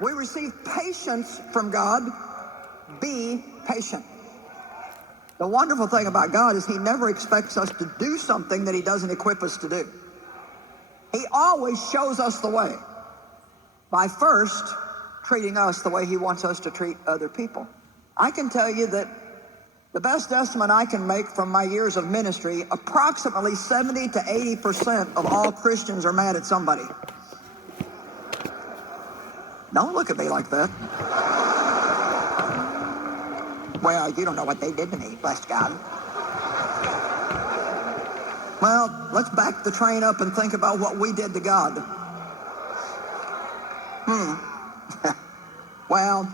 We receive patience from God. Be patient. The wonderful thing about God is he never expects us to do something that he doesn't equip us to do. He always shows us the way by first treating us the way he wants us to treat other people. I can tell you that the best estimate I can make from my years of ministry, approximately 70 to 80% of all Christians are mad at somebody. Don't look at me like that. Well, you don't know what they did to me, bless God. Well, let's back the train up and think about what we did to God. Well,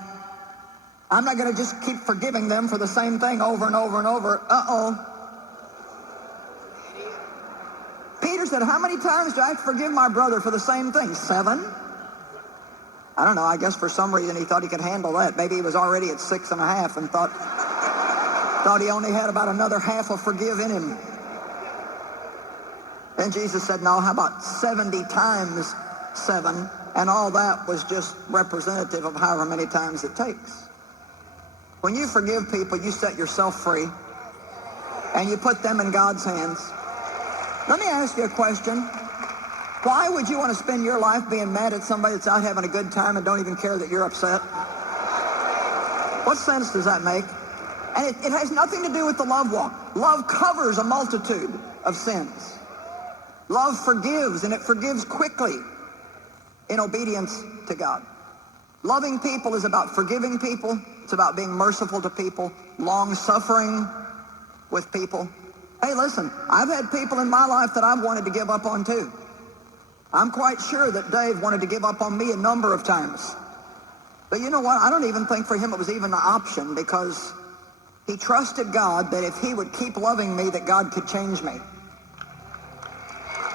I'm not going to just keep forgiving them for the same thing over and over and over. Peter said, how many times do I forgive my brother for the same thing? 7? I don't know. I guess for some reason he thought he could handle that. Maybe he was already at 6.5 and thought he only had about another half of forgive in him. Then Jesus said, no, how about 70 times 7? And all that was just representative of however many times it takes. When you forgive people, you set yourself free and you put them in God's hands. Let me ask you a question. Why would you want to spend your life being mad at somebody that's out having a good time and don't even care that you're upset? What sense does that make? And it has nothing to do with the love walk. Love covers a multitude of sins. Love forgives, and it forgives quickly in obedience to God. Loving people is about forgiving people. It's about being merciful to people, long-suffering with people. Hey, listen, I've had people in my life that I've wanted to give up on too. I'm quite sure that Dave wanted to give up on me a number of times. But you know what? I don't even think for him it was even an option, because he trusted God that if he would keep loving me, that God could change me.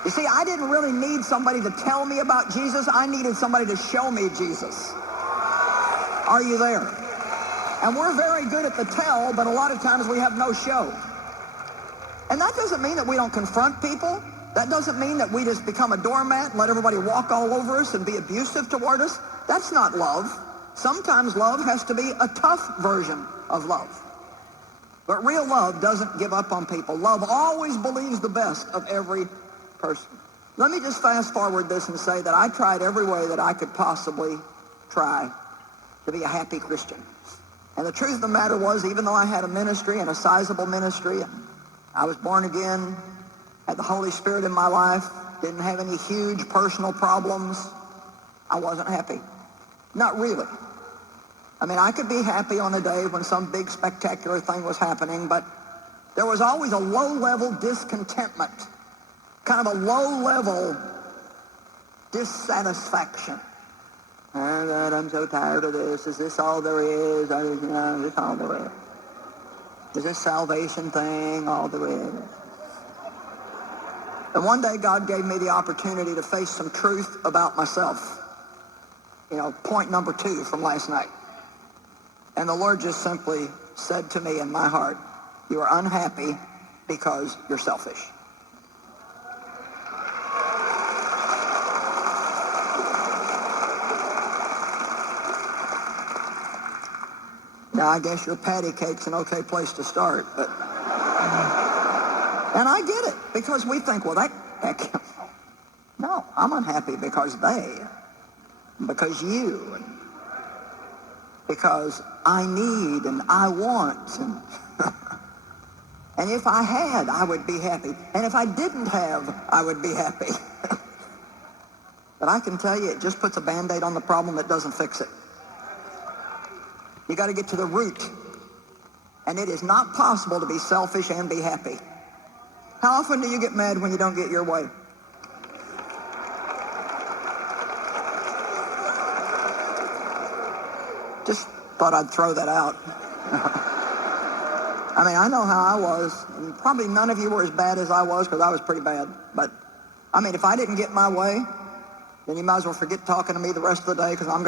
You see, I didn't really need somebody to tell me about Jesus. I needed somebody to show me Jesus. Are you there? And we're very good at the tell, but a lot of times we have no show. And that doesn't mean that we don't confront people. That doesn't mean that we just become a doormat and let everybody walk all over us and be abusive toward us. That's not love. Sometimes love has to be a tough version of love. But real love doesn't give up on people. Love always believes the best of every person. Let me just fast forward this and say that I tried every way that I could possibly try to be a happy Christian. And the truth of the matter was, even though I had a ministry and a sizable ministry, I was born again, had the Holy Spirit in my life, didn't have any huge personal problems, I wasn't happy. Not really. I mean, I could be happy on a day when some big spectacular thing was happening, but there was always a low-level discontentment, kind of a low-level dissatisfaction. Oh, God, I'm so tired of this. Is this all there is? Is this all there is? Is this salvation thing all there is? And one day God gave me the opportunity to face some truth about myself. You know, point number 2 from last night. And the Lord just simply said to me in my heart, you are unhappy because you're selfish. Now, I guess your patty cake's an okay place to start, but... And I get it, because we think, well, that no, I'm unhappy because because you, because I need and I want, and, and if I had, I would be happy. And if I didn't have, I would be happy. But I can tell you, it just puts a Band-Aid on the problem that doesn't fix it. You got to get to the root. And it is not possible to be selfish and be happy. How often do you get mad when you don't get your way? Just thought I'd throw that out. I mean, I know how I was. And probably none of you were as bad as I was, because I was pretty bad. But, I mean, if I didn't get my way, then you might as well forget talking to me the rest of the day, because I'm going